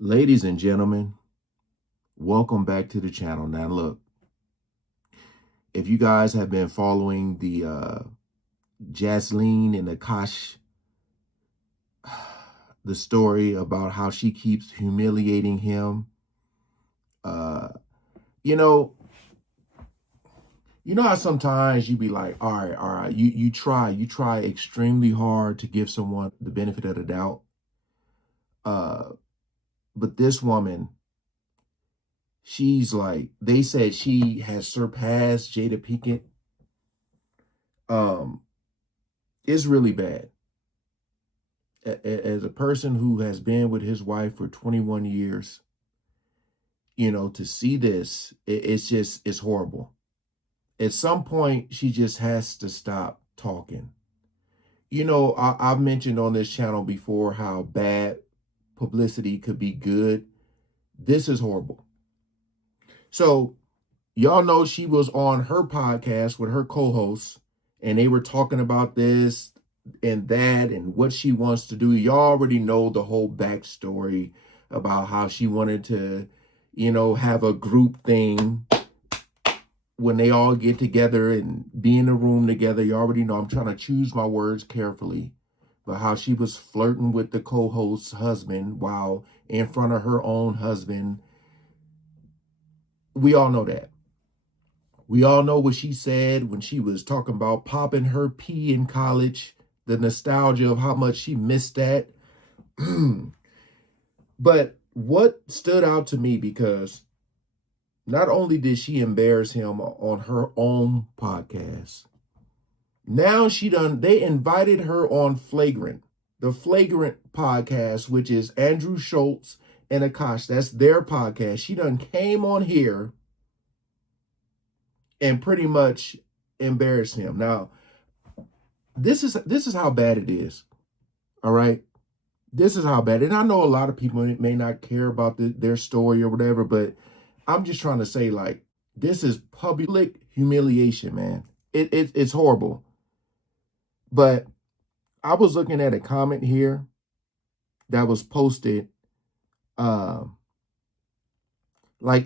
Ladies and gentlemen, welcome back to the channel. Now, look, if you guys have been following the Jasleen and Akaash, the story about how she keeps humiliating him, uh, you know, how sometimes you be like, all right, you try extremely hard to give someone the benefit of the doubt, uh, but this woman, she's like, they said she has surpassed Jada Pinkett. Um, it's really bad. As a person who has been with his wife for 21 years, to see this, it's horrible. At some point, she just has to stop talking. I've mentioned on this channel before how bad publicity could be good. This is horrible. So, y'all know she was on her podcast with her co-hosts, and they were talking about this and that and what she wants to do. Y'all already know the whole backstory about how she wanted to, have a group thing when they all get together and be in a room together. You already know I'm trying to choose my words carefully, but how she was flirting with the co-host's husband while in front of her own husband. We all know that. We all know what she said when she was talking about popping her pee in college, the nostalgia of how much she missed that. But what stood out to me, because not only did she embarrass him on her own podcast, now they invited her on Flagrant, the Flagrant podcast, which is Andrew Schultz and Akaash. That's their podcast. She done came on here and pretty much embarrassed him. Now, this is how bad it is. All right. This is how bad. And I know a lot of people may not care about their story or whatever, but I'm just trying to say, like, this is public humiliation, man. It's horrible. But I was looking at a comment here that was posted like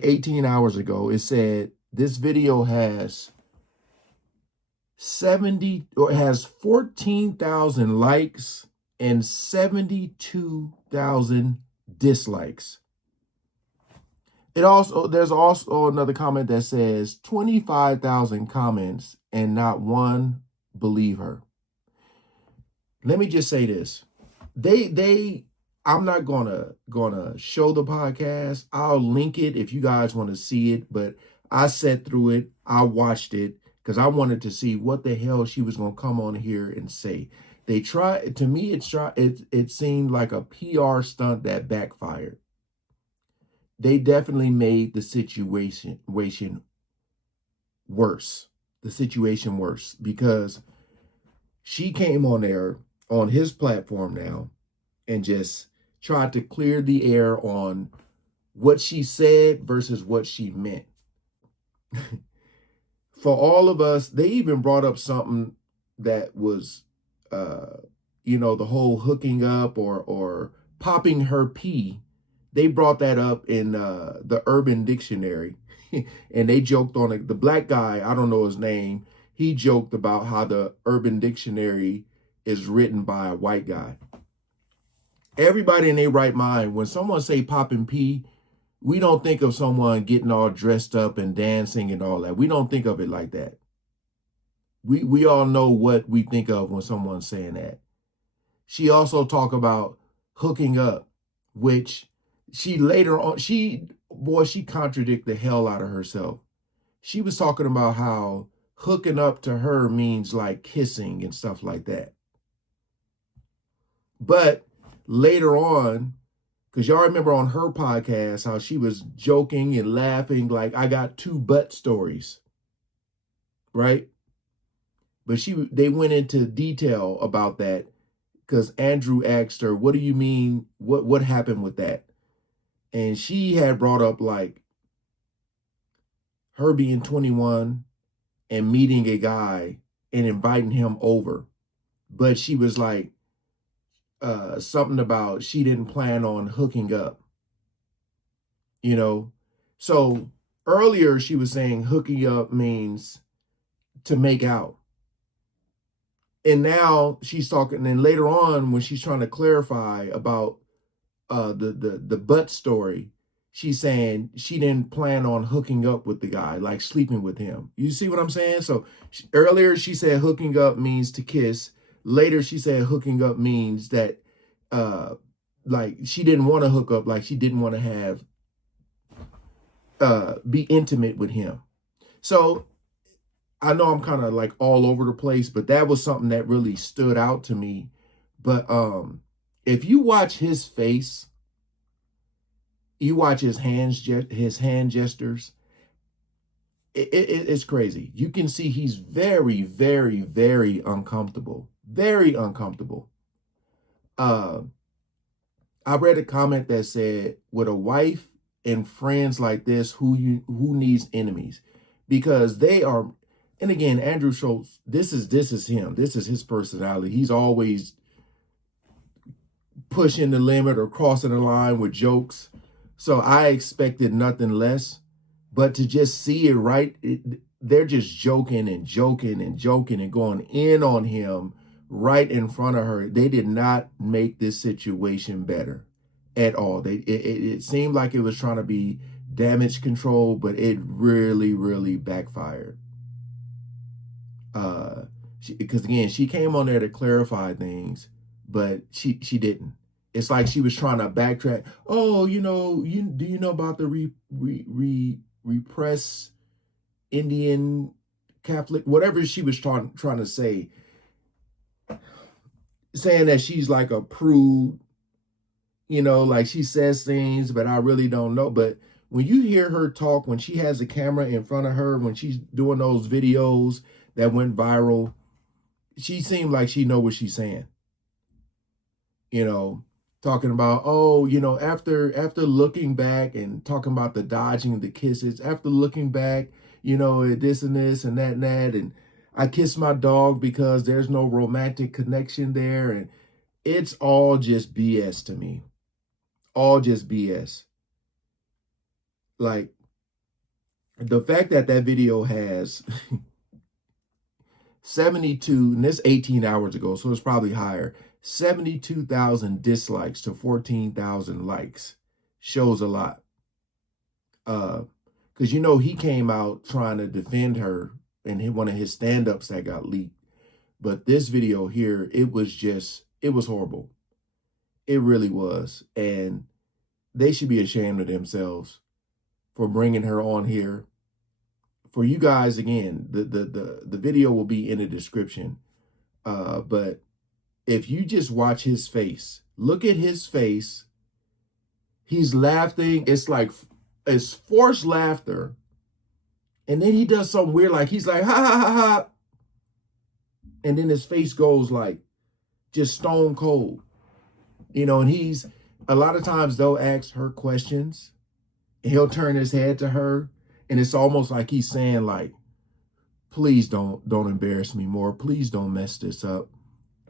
18 hours ago. It said this video has 14,000 likes and 72,000 dislikes. There's also another comment that says 25,000 comments and not one believe her. Let me just say this. I'm not gonna show the podcast. I'll link it if you guys want to see it, but I sat through it. I watched it because I wanted to see what the hell she was gonna come on here and say. They tried, to me, it seemed like a PR stunt that backfired. They definitely made the situation worse. The situation worse, because she came on there on his platform now and just tried to clear the air on what she said versus what she meant. For all of us, they even brought up something that was, the whole hooking up or popping her pee. They brought that up in the Urban Dictionary, and they joked on it. The black guy, I don't know his name, he joked about how the Urban Dictionary is written by a white guy. Everybody in their right mind, when someone say popping pee, we don't think of someone getting all dressed up and dancing and all that. We don't think of it like that. We all know what we think of when someone's saying that. She also talked about hooking up, which she later on, she contradicted the hell out of herself. She was talking about how hooking up to her means like kissing and stuff like that. But later on, because y'all remember on her podcast how she was joking and laughing like, I got two butt stories, right? But they went into detail about that because Andrew asked her, what do you mean? What happened with that? And she had brought up like her being 21 and meeting a guy and inviting him over. But she was like, something about she didn't plan on hooking up. you know. So earlier she was saying hooking up means to make out. And now she's talking, and later on when she's trying to clarify about the butt story, she's saying she didn't plan on hooking up with the guy, like sleeping with him. You see what I'm saying? So earlier she said hooking up means to kiss. Later she said hooking up means that uh like she didn't want to hook up, like she didn't want to have be intimate with him. So I know I'm kind of like all over the place, but that was something that really stood out to me. But if you watch his face, you watch his his hand gestures, it's crazy. You can see he's very, very, very uncomfortable. Very uncomfortable. Uh, I read a comment that said, with a wife and friends like this, who needs enemies? Because they are, and again, Andrew Schultz, this is him. This is his personality. He's always pushing the limit or crossing the line with jokes. So I expected nothing less. But to just see it they're just joking and joking and joking and going in on him right in front of her. They did not make this situation better at all. It seemed like it was trying to be damage control, but it really, really backfired. Because again, she came on there to clarify things, but she didn't. It's like she was trying to backtrack. Oh, do you know about the repress Indian Catholic, whatever she was trying to say, saying that she's like a prude, like she says things, but I really don't know. But when you hear her talk, when she has a camera in front of her, when she's doing those videos that went viral, she seemed like she know what she's saying. Talking about, after looking back and talking about the dodging the kisses, after looking back, this and this and that, and I kissed my dog because there's no romantic connection there. And it's all just BS to me. All just BS. Like, the fact that video has 72, and this 18 hours ago, so it's probably higher, 72,000 dislikes to 14,000 likes shows a lot. Because he came out trying to defend her in one of his stand-ups that got leaked. But this video here, it was horrible. It really was. And they should be ashamed of themselves for bringing her on here. For you guys, again, the video will be in the description. But if you just watch his face, look at his face. He's laughing. It's forced laughter. And then he does something weird, like he's like, ha, ha, ha, ha. And then his face goes like just stone cold. And a lot of times they'll ask her questions and he'll turn his head to her. And it's almost like he's saying, like, please don't embarrass me more. Please don't mess this up.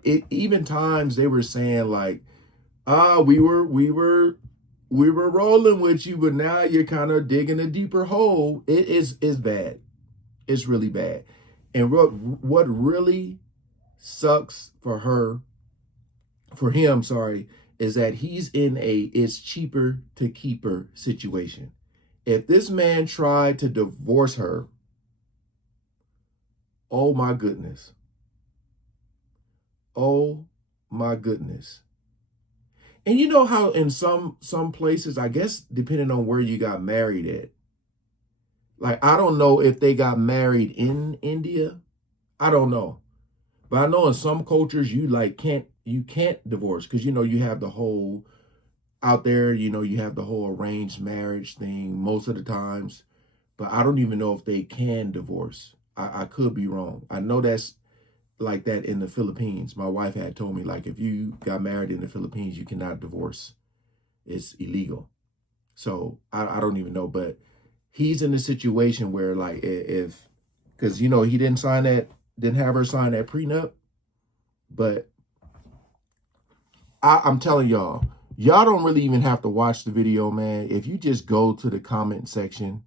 Even times they were saying like, we were rolling with you, but now you're kind of digging a deeper hole. It's bad. It's really bad. And what really sucks for him, is that he's in it's cheaper to keep her situation. If this man tried to divorce her, oh my goodness. Oh my goodness. And you know how in some places, I guess, depending on where you got married at, like, I don't know if they got married in India. I don't know. But I know in some cultures you can't divorce because, you have the whole out there, you have the whole arranged marriage thing most of the times. But I don't even know if they can divorce. I could be wrong. I know that's like that in the Philippines. My wife had told me, like, if you got married in the Philippines, you cannot divorce. It's illegal. So I don't even know. But he's in a situation where, like, because, he didn't have her sign that prenup. But I'm telling y'all, Y'all don't really even have to watch the video, man. If you just go to the comment section,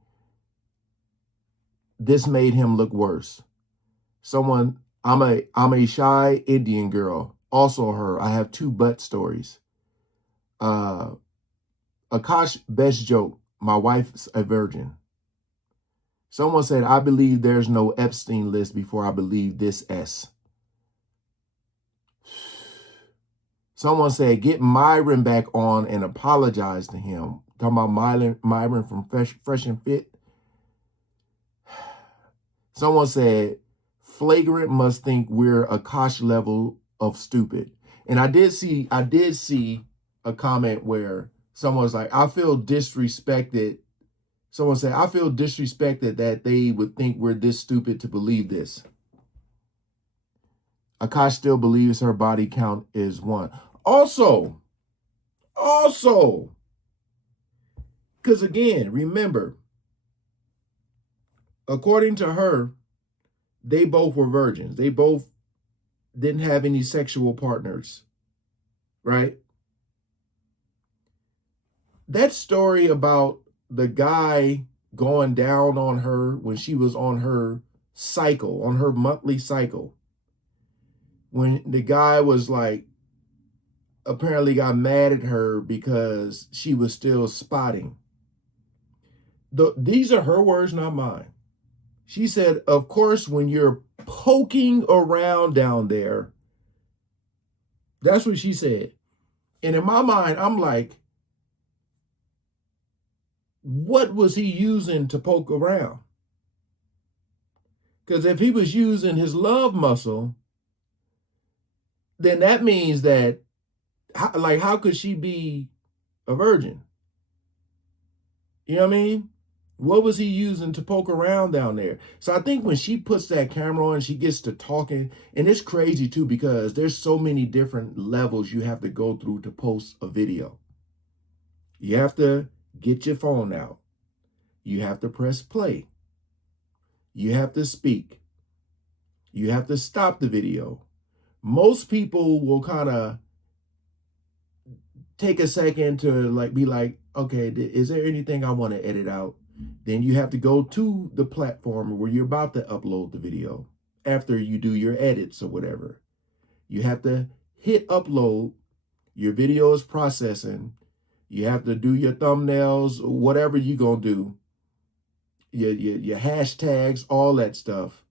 this made him look worse. Someone, I'm a shy Indian girl. Also her. I have 2 butt stories. Akaash, best joke. My wife's a virgin. Someone said, I believe there's no Epstein list before I believe this S. Someone said, get Myron back on and apologize to him. Talking about Myron from Fresh and Fit. Someone said, Flagrant must think we're Akaash level of stupid. And I did see a comment where someone's like, I feel disrespected. Someone said, I feel disrespected that they would think we're this stupid to believe this. Akaash still believes her body count is 1. Also, because again, remember, according to her, they both were virgins. They both didn't have any sexual partners, right? That story about the guy going down on her when she was on her cycle, on her monthly cycle, when the guy was like, apparently got mad at her because she was still spotting. These are her words, not mine. She said, of course, when you're poking around down there, that's what she said. And in my mind, I'm like, what was he using to poke around? Because if he was using his love muscle, then that means that, like, how could she be a virgin? You know what I mean? What was he using to poke around down there? So I think when she puts that camera on, she gets to talking, and it's crazy too, because there's so many different levels you have to go through to post a video. You have to get your phone out. You have to press play. You have to speak. You have to stop the video. Most people will kind of take a second to like be like, okay, is there anything I want to edit out? Then you have to go to the platform where you're about to upload the video after you do your edits or whatever. You have to hit upload. Your video is processing. You have to do your thumbnails, whatever you're going to do, your hashtags, all that stuff.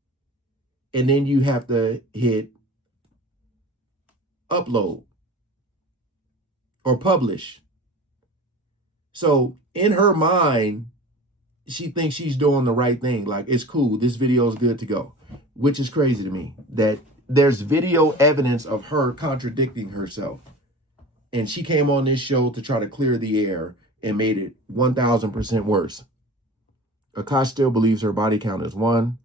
And then you have to hit upload or publish. So in her mind, she thinks she's doing the right thing. Like, it's cool. This video is good to go, which is crazy to me that there's video evidence of her contradicting herself. And she came on this show to try to clear the air and made it 1,000% worse. Akaash still believes her body count is 1.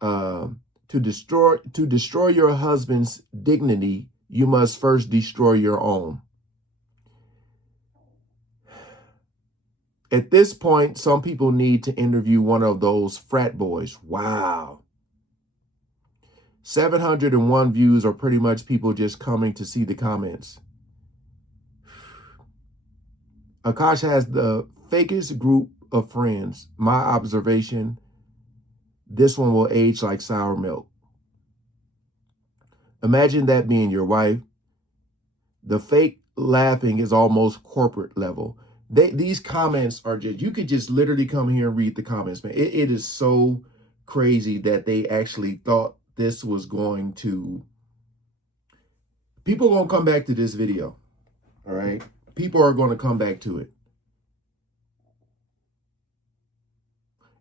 To destroy your husband's dignity, you must first destroy your own. At this point, some people need to interview one of those frat boys. Wow. 701 views are pretty much people just coming to see the comments. Akaash has the fakest group of friends. My observation, this one will age like sour milk. Imagine that being your wife. The fake laughing is almost corporate level. These comments are just, you could just literally come here and read the comments, man. It is so crazy that they actually thought this was going to, people are going to come back to this video, all right? People are going to come back to it.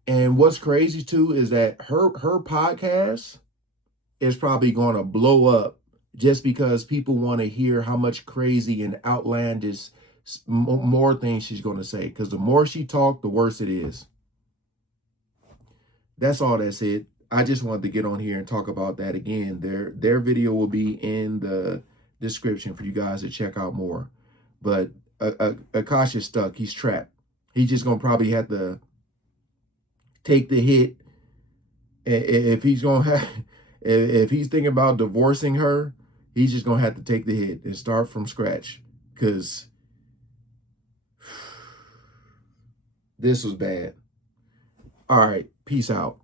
And what's crazy too is that her podcast is probably going to blow up just because people want to hear how much crazy and outlandish more things she's going to say. Because the more she talks, the worse it is. That's all that's it. I just wanted to get on here and talk about that again. Their video will be in the description for you guys to check out more. But Akaash is stuck. He's trapped. He's just going to probably have to take the hit. If he's going to have, if he's thinking about divorcing her, he's just going to have to take the hit and start from scratch. Because This was bad. All right. Peace out.